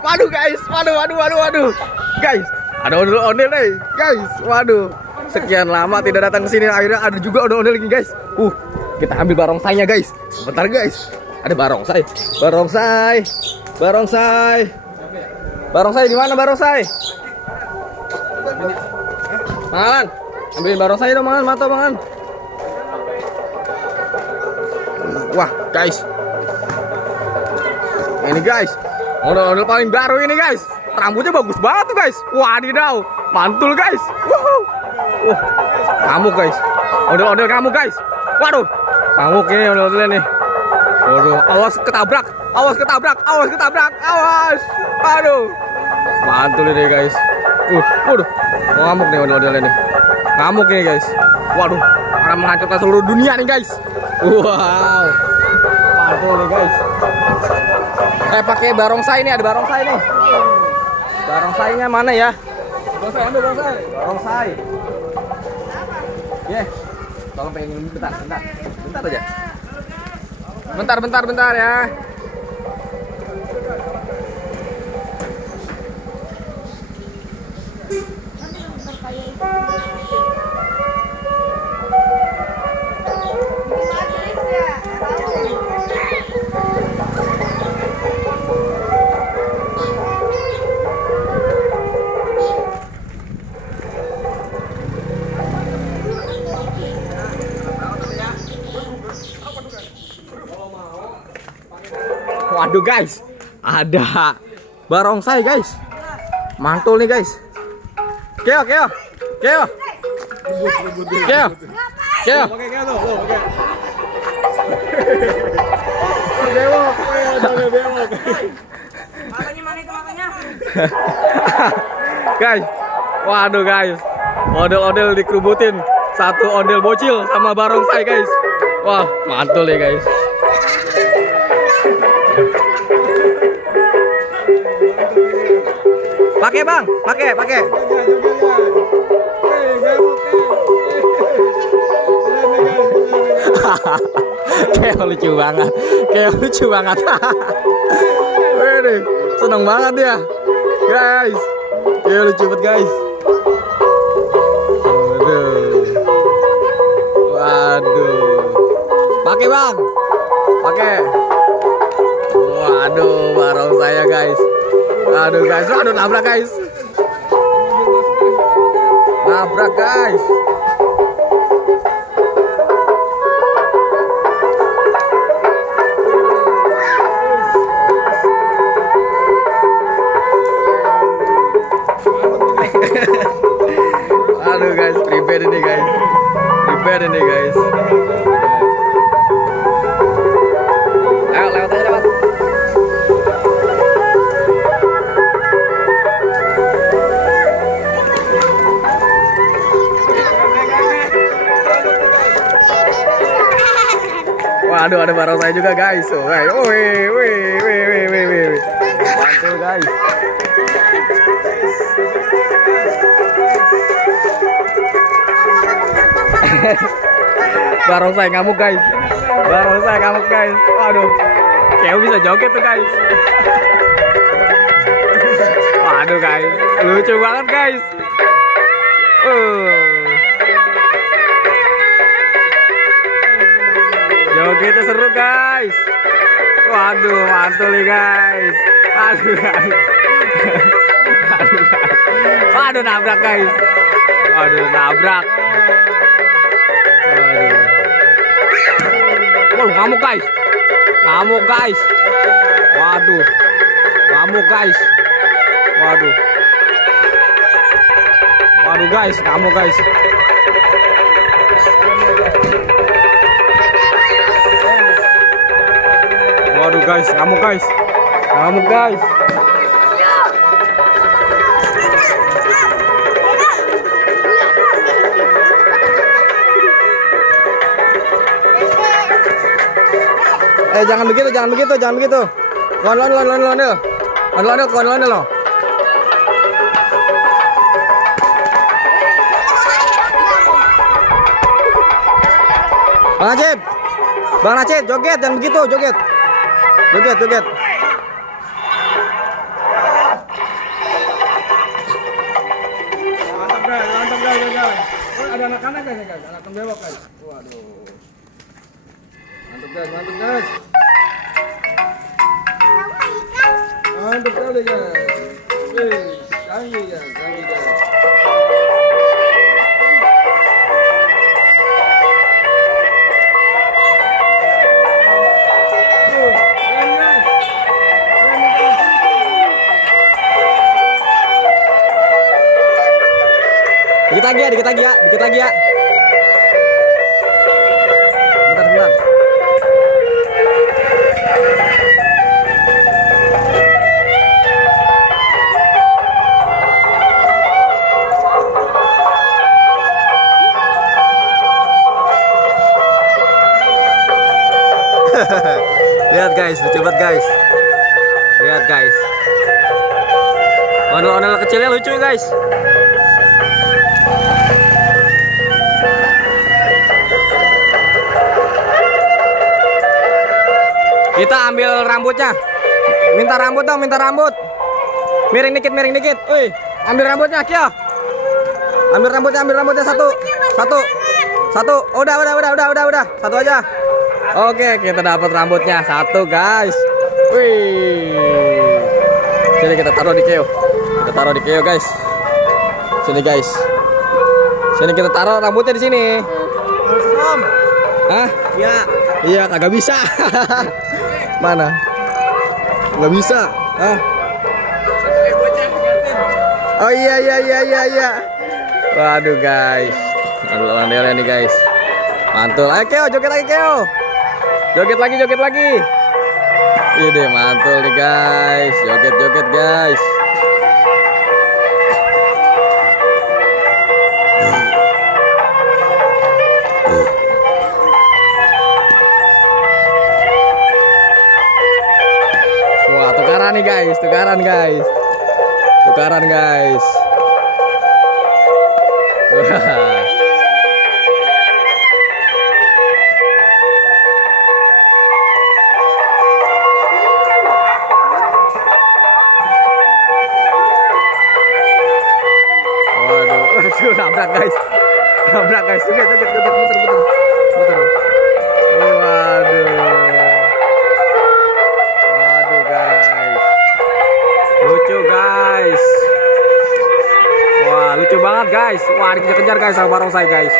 Waduh guys, waduh. Guys, ada ondel-ondel nih, guys. Waduh. Sekian lama tidak datang ke sini, akhirnya ada juga ondel-ondel lagi, guys. Kita ambil barongsainya, guys. Sebentar, guys. Ada barongsai. Barongsai di mana barongsai? Mangan. Ambilin barongsai dong, Mangan. Mantap, Mangan. Wah, guys. Ini, guys. Ondel-ondel paling baru ini, guys. Rambutnya bagus banget tuh, guys. Wadidaw. Mantul, guys. Ngamuk, guys. Ondel-ondel ngamuk, guys. Waduh. Ngamuk ini ondel-ondel nih. Waduh, awas ketabrak. Awas. Aduh. Mantul ini, guys. Waduh. Ngamuk nih ondel-ondel ini. Ngamuk ini, guys. Waduh, akan menghancurkan seluruh dunia nih, guys. Wow. Mantul nih, guys. Pakai barongsai nih, ada barongsai nih. Barongsainya mana ya? Barongsai. Yeah. Tolong pengen bentar aja. Bentar ya. Waduh, guys, ada barongsai, guys. Mantul nih, guys. Keo. Guys, waduh, guys. Ondel-ondel dikerubutin. Satu ondel bocil sama barongsai, guys. Wah, mantul nih, guys. Pakai, Bang. Pakai. Kayak lucu banget. Wih, seneng banget ya, guys. Kayak lucu banget, guys. Waduh. Pakai, Bang. Waduh, barongsai saya, guys. Aduh, guys. Aduh, nabrak, guys. Aduh, guys, pribadi ini, guys. Ayo, lewat aja, lewat. Waduh, ada barongsai juga, guys. Wih. Mantul, guys. Barongsai ngamuk, guys. Waduh, kayak bisa joget tuh, guys. Waduh, guys, lucu banget, guys. Jogetnya seru, guys. Waduh, mantul nih, guys. Waduh, nabrak, guys. Nabrak. Ngamuk, guys. Waduh, ngamuk, guys. Waduh, guys, ngamuk, guys. Waduh, guys, ngamuk, guys. Jangan begitu. Londel loh. Bang Acep, joget, jangan begitu, joget. anak-anak guys, anak pembelok guys. Waduh. Mantap guys, mantap guys. Mantap kali guys. Canggih guys, canggih guys. Dikit lagi ya, dikit lagi ya, dikit lagi ya. Bentar, bentar. Lihat guys, lucu banget guys. Lihat guys. Ondel-ondel kecilnya lucu guys. Kita ambil rambutnya. Minta rambut dong, minta rambut. Miring dikit, miring dikit. Wih, ambil rambutnya, Kyo. Ambil rambutnya satu. Satu. Udah. Satu aja. Oke, kita dapat rambutnya satu, guys. Wih. Sini kita taruh di Kyo. Kita taruh di Kyo, guys. Sini, guys. Sini kita taruh rambutnya di sini. Hah? Ya. Iya, kagak bisa. Mana? Nggak bisa. Hah? Oh iya. Waduh guys. Ondel-ondel nih guys. Mantul. Ayo Keo, joget lagi Keo. Joget lagi. Ide mantul nih guys. Joget guys. Wah, tukaran nih guys, tukaran guys. Wah. Waduh, nabrak guys. Joget, muter. Waduh guys. Lucu guys. Wah, lucu banget guys. Wah, dikejar-kejar guys sama barongsai guys.